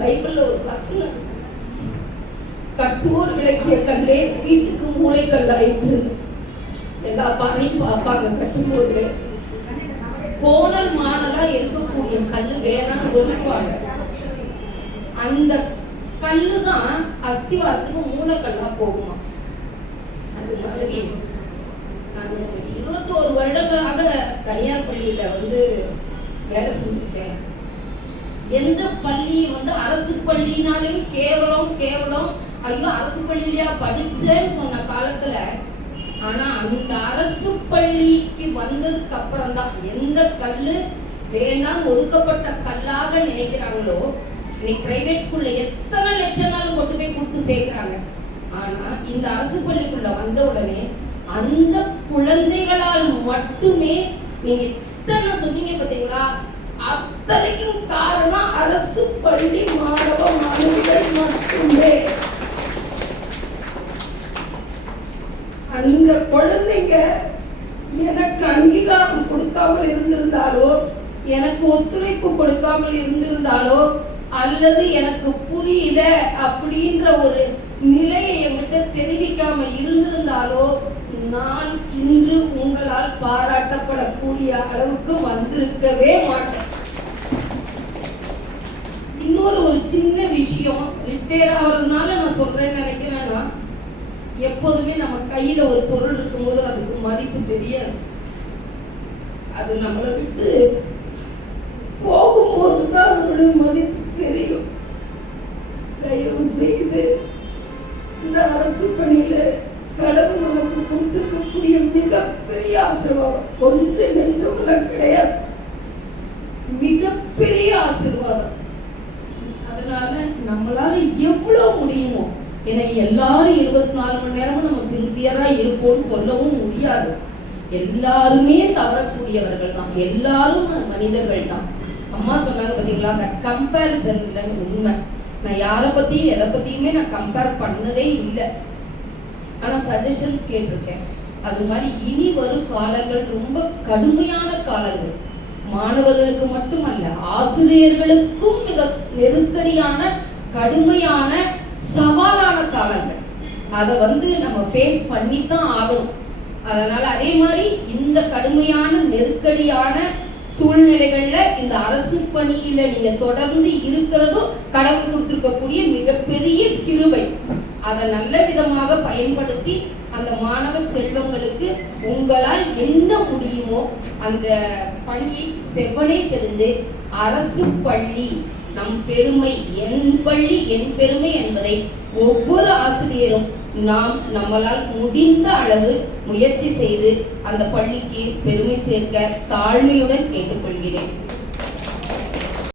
பைபிள்ல ஒரு வசனம், கட்டுவோர் விளக்கிய கல்லே வீட்டுக்கு மூளைக்கல்லாயிற்று. எல்லா பாறையும் பார்ப்பாங்க கட்டும்போது, கோணல் மாணலா இருக்கக்கூடிய கல்லு வேணான்னு ஒதுக்குவாங்க. அந்த கல்லுதான் அஸ்திவாரத்துக்கு மூலக்கல்லா போகுமா. அது மாதிரி நான் 21 வருடங்களாக தனியார் பள்ளியில வேலை செஞ்சிருக்கேன். எந்த பள்ளி அரசு பள்ளினாலே கேவலம் கேவலம், ஐயோ அரசு பள்ளியிலயா படிச்சேன்னு சொன்ன காலத்துல, ஆனா அந்த அரசு பள்ளிக்கு வந்ததுக்கு அப்புறம் தான் எந்த கல்லு வேண்டாம் ஒதுக்கப்பட்ட கல்லாக நினைக்கிறாங்களோ, இன்னைக்கு பிரைவேட் ஸ்கூல்ல எத்தனை லட்சம் நாளும் கொண்டு போய் கொடுத்து சேர்க்கிறாங்க. ஆனா இந்த அரசு பள்ளிக்குள்ள வந்த உடனே அந்த குழந்தைகளால் மட்டுமே, நீங்க இத்தனை சொன்னீங்க பார்த்தீங்களா, அத்தனைக்கும் காரணம் அரசு பள்ளி மாணவ மாணவிகள் மட்டுமே. அந்த குழந்தைங்க எனக்கு அங்கீகாரம் கொடுக்காமல் இருந்திருந்தாலோ, எனக்கு ஒத்துழைப்பு கொடுக்காமல் இருந்திருந்தாலோ, அல்லது எனக்கு புரியல அப்படின்ற ஒரு நிலையை என்கிட்ட தெரிவிக்காம இருந்திருந்தாலோ, நான் இன்று உங்களால் பாராட்டப்படக்கூடிய அளவுக்கு வந்திருக்கவே மாட்டேன். இன்னொரு ஒரு சின்ன விஷயம், ரிட்டையர் ஆகிறதுனால நான் சொல்றேன்னு நினைக்க வேணாம். எப்போதுமே நம்ம கையில ஒரு பொருள் இருக்கும்போது அதுக்கு மதிப்பு தெரியாது. அது நம்மளை விட்டு போகும்போது தான் அதனுடைய மதிப்பு தெரியும். தயவு செய்து இந்த அரசு பணியில கடவுள் நமக்கு கொடுத்திருக்கக்கூடிய மிகப்பெரிய ஆசீர்வாதம், கொஞ்சம் நெஞ்சமெல்லாம் கிடையாது, மிகப்பெரிய ஆசீர்வாதம். அதனால நம்மளால எவ்வளவு முடியுமோ, ஏன்னா எல்லாரும் 24 மணி நேரமும் நம்ம சின்சியரா இருப்போம்னு சொல்லவும் முடியாது. எல்லாருமே தவறக்கூடியவர்கள் தான், எல்லாரும் மனிதர்கள் தான். அம்மா சொன்னாங்க பார்த்தீங்களா, அந்த கம்பேரிசன் இல்லைன்னு உண்மை. நான் யாரை பத்தியும் எதை பத்தியுமே நான் கம்பேர் பண்ணதே இல்லை. ஆனா சஜஷன்ஸ் கேட்டிருக்கேன். அது மாதிரி இனி வரும் காலங்கள் ரொம்ப கடுமையான காலங்கள். மாணவர்களுக்கு மட்டுமல்ல, ஆசிரியர்களுக்கும் மிக நெருக்கடியான கடுமையான சவாலான காலங்கள். அதை நம்ம ஃபேஸ் பண்ணித்தான் ஆகணும். அதனால அதே மாதிரி இந்த கடுமையான நெருக்கடியான சூழ்நிலைகள்ல இந்த அரசு பணியில நீங்க தொடர்ந்து இருக்கிறதும் கடவுள் கொடுத்திருக்கக்கூடிய மிகப்பெரிய கிருபை. அதை நல்ல விதமாக பயன்படுத்தி அந்த மாணவ செல்வங்களுக்கு உங்களால் என்ன முடியுமோ அந்த பணியை செவ்வனே செலுந்து, அரசு பள்ளி நம் பெருமை, என் பள்ளி என் பெருமை என்பதை ஒவ்வொரு ஆசிரியரும் நம்மளால் முடிந்த அளவு முயற்சி செய்து அந்த பள்ளிக்கு பெருமை சேர்க்க தாழ்மையுடன் கேட்டுக்கொள்கிறேன்.